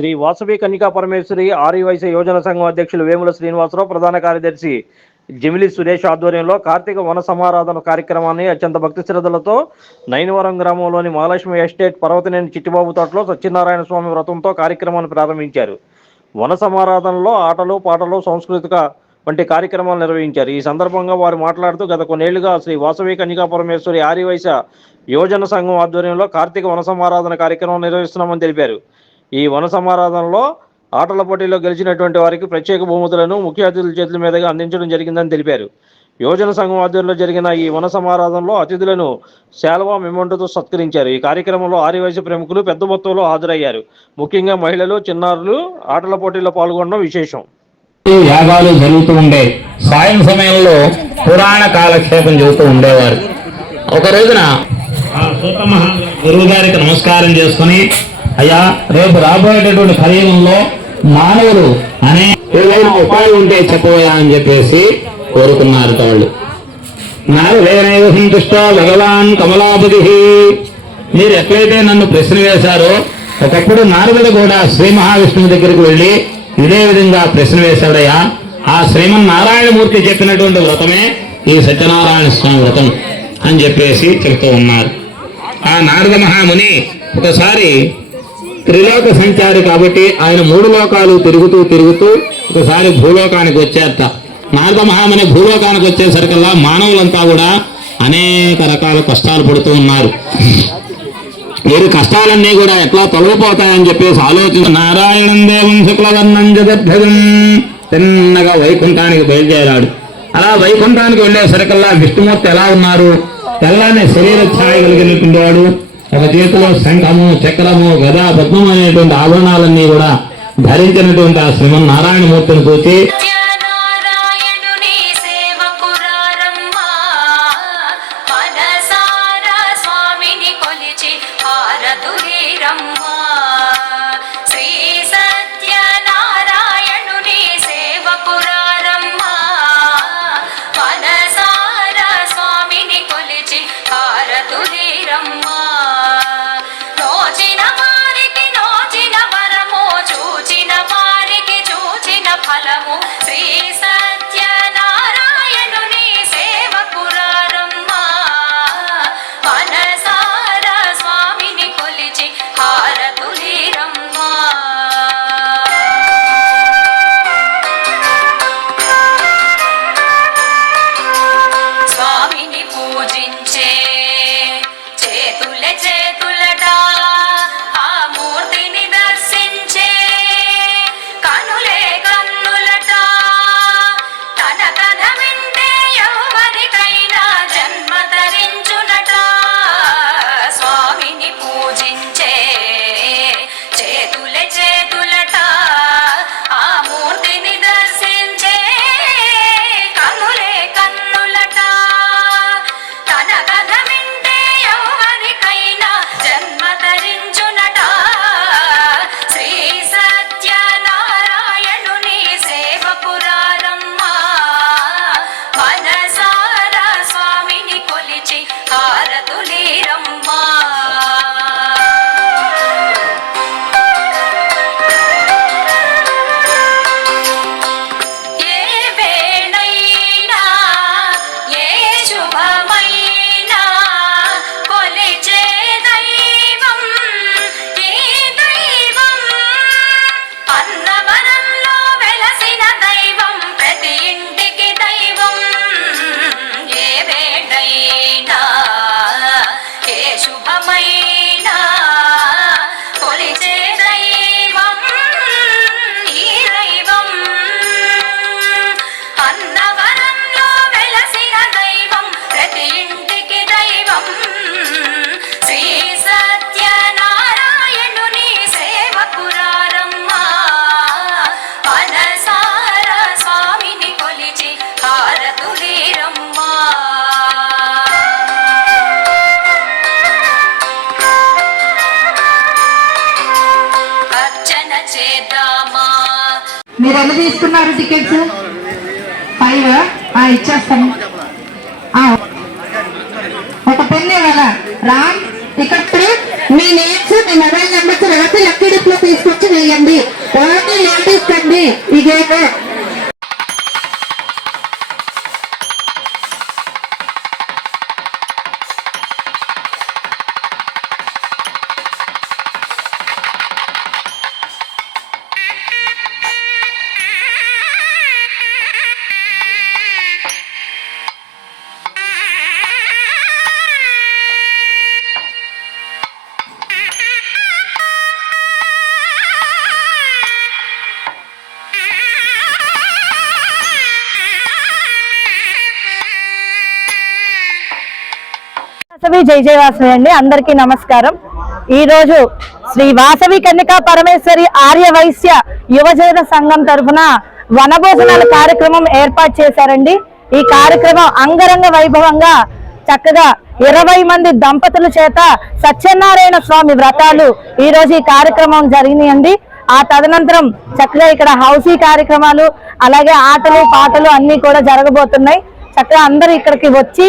శ్రీ వాసవి కన్నికా పరమేశ్వరి ఆర్యవైశ్య యోజన సంఘం అధ్యక్షులు వేముల శ్రీనివాసరావు ప్రధాన కార్యదర్శి జమిలి సురేష్ ఆధ్వర్యంలో కార్తీక వన సమారాధన కార్యక్రమాన్ని అత్యంత భక్తి శ్రద్ధలతో నైనవరం గ్రామంలోని మహాలక్ష్మి ఎస్టేట్ పర్వతనేని చిట్టిబాబు తోటలో సత్యనారాయణ స్వామి వ్రతంతో కార్యక్రమాన్ని ప్రారంభించారు. వన సమారాధనలో ఆటలు పాటలు సాంస్కృతిక వంటి కార్యక్రమాలు నిర్వహించారు. ఈ సందర్భంగా వారు మాట్లాడుతూ గత కొన్నేళ్ళుగా శ్రీ వాసవి కన్యకా పరమేశ్వరి ఆర్యవైశ్య యోజన సంఘం ఆధ్వర్యంలో కార్తీక వన సమారాధన కార్యక్రమం నిర్వహిస్తున్నామని తెలిపారు. ఈ వన సమారాధనలో ఆటల పోటీలో గెలిచినటువంటి వారికి ప్రత్యేక బహుమతులను ముఖ్య అతిథుల చేతుల మీదుగా అందించడం జరిగిందని తెలిపారు. యోజన సంఘం ఆధ్వర్యంలో జరిగిన ఈ వన సమారాధనలో అతిథులను శాల్వా మెమంటోతో సత్కరించారు. ఈ కార్యక్రమంలో ఆర్యవైశ్య ప్రముఖులు పెద్ద మొత్తంలో హాజరయ్యారు. ముఖ్యంగా మహిళలు చిన్నారులు ఆటల పోటీల్లో పాల్గొనడం విశేషం. యాగాలు జరుగుతూ ఉండే సాయం సమయంలో పురాణ కాలక్షేపం చేస్తూ ఉండేవారు. ఒక రోజున గురువు గారికి నమస్కారం చేసుకుని అయ్యా రేపు రాబోయేటటువంటి కలియుగంలో మానవులు అనే ఏదైనా ఉపాయం ఉంటే చెప్పబోయా అని చెప్పేసి కోరుకున్నారు వాళ్ళు నారదేనైవ సంతుష్టో భగవాన్ కమలాపతి. మీరు ఎక్కడైతే నన్ను ప్రశ్న వేశారో ఒకప్పుడు నారదుడు కూడా శ్రీ మహావిష్ణువు దగ్గరికి వెళ్ళి ఇదే విధంగా ప్రశ్న వేశాడయ్యా. ఆ శ్రీమన్నారాయణమూర్తి చెప్పినటువంటి వ్రతమే ఈ సత్యనారాయణ స్వామి వ్రతం అని చెప్పేసి చెబుతూ ఉన్నారు. ఆ నారద మహాముని ఒకసారి త్రిలోక సంచారి కాబట్టి ఆయన మూడు లోకాలు తిరుగుతూ తిరుగుతూ ఒకసారి భూలోకానికి వచ్చేట. నారద మహాముని భూలోకానికి వచ్చేసరికల్లా మానవులంతా కూడా అనేక రకాల కష్టాలు పడుతూ ఉన్నారు. వీరి కష్టాలన్నీ కూడా ఎట్లా తొలగిపోతాయని చెప్పేసి ఆలోచించి నారాయణం దేవం శుక్లవర్ణం జగద్భజం తిన్నగా వైకుంఠానికి బయలుదేరాడు. అలా వైకుంఠానికి వెళ్ళేసరికల్లా విష్ణుమూర్తి ఎలా ఉన్నారు? తెల్లానే శరీర ఛాయ కలిగినటువంటి వాడు ఒక చేతిలో శంఖము చక్రము గదా పద్మం అనేటువంటి ఆభరణాలన్నీ కూడా ధరించినటువంటి ఆ శ్రీమన్నారాయణమూర్తిని చూసి My. మీరు ఎన్ని తీసుకున్నారు టికెట్స్? ఫైవ్ ఇచ్చేస్తాను. ఒక పెన్ ఇవ్వాలా? రామ్ టికెట్ మీ నేమ్స్ మీ మొబైల్ నెంబర్స్ రాసి లక్కీ డిప్లో తీసుకొచ్చి వేయండి. ఓన్లీ లేడీస్ కండి. ఇదేమో వాసవి జై జయ వాసవి అండి. అందరికీ నమస్కారం. ఈ రోజు శ్రీ వాసవి కన్యకా పరమేశ్వరి ఆర్య వైశ్య యువజన సంఘం తరఫున వనభోజనాల కార్యక్రమం ఏర్పాటు చేశారండి. ఈ కార్యక్రమం అంగరంగ వైభవంగా చక్కగా ఇరవై మంది దంపతుల చేత సత్యనారాయణ స్వామి వ్రతాలు ఈ రోజు ఈ కార్యక్రమం జరిగినాయండి. ఆ తదనంతరం చక్కగా ఇక్కడ హౌసీ కార్యక్రమాలు అలాగే ఆటలు పాటలు అన్ని కూడా జరగబోతున్నాయి. చక్కగా అందరూ ఇక్కడికి వచ్చి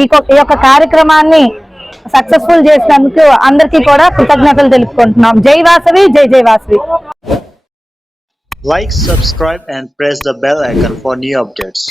ఈ యొక్క కార్యక్రమాన్ని సక్సెస్ఫుల్ చేసినందుకు అందరికీ కూడా కృతజ్ఞతలు తెలుపుకుంటున్నాం. జై వాసవి జై జై Vasavi. Like subscribe and press the bell icon for new updates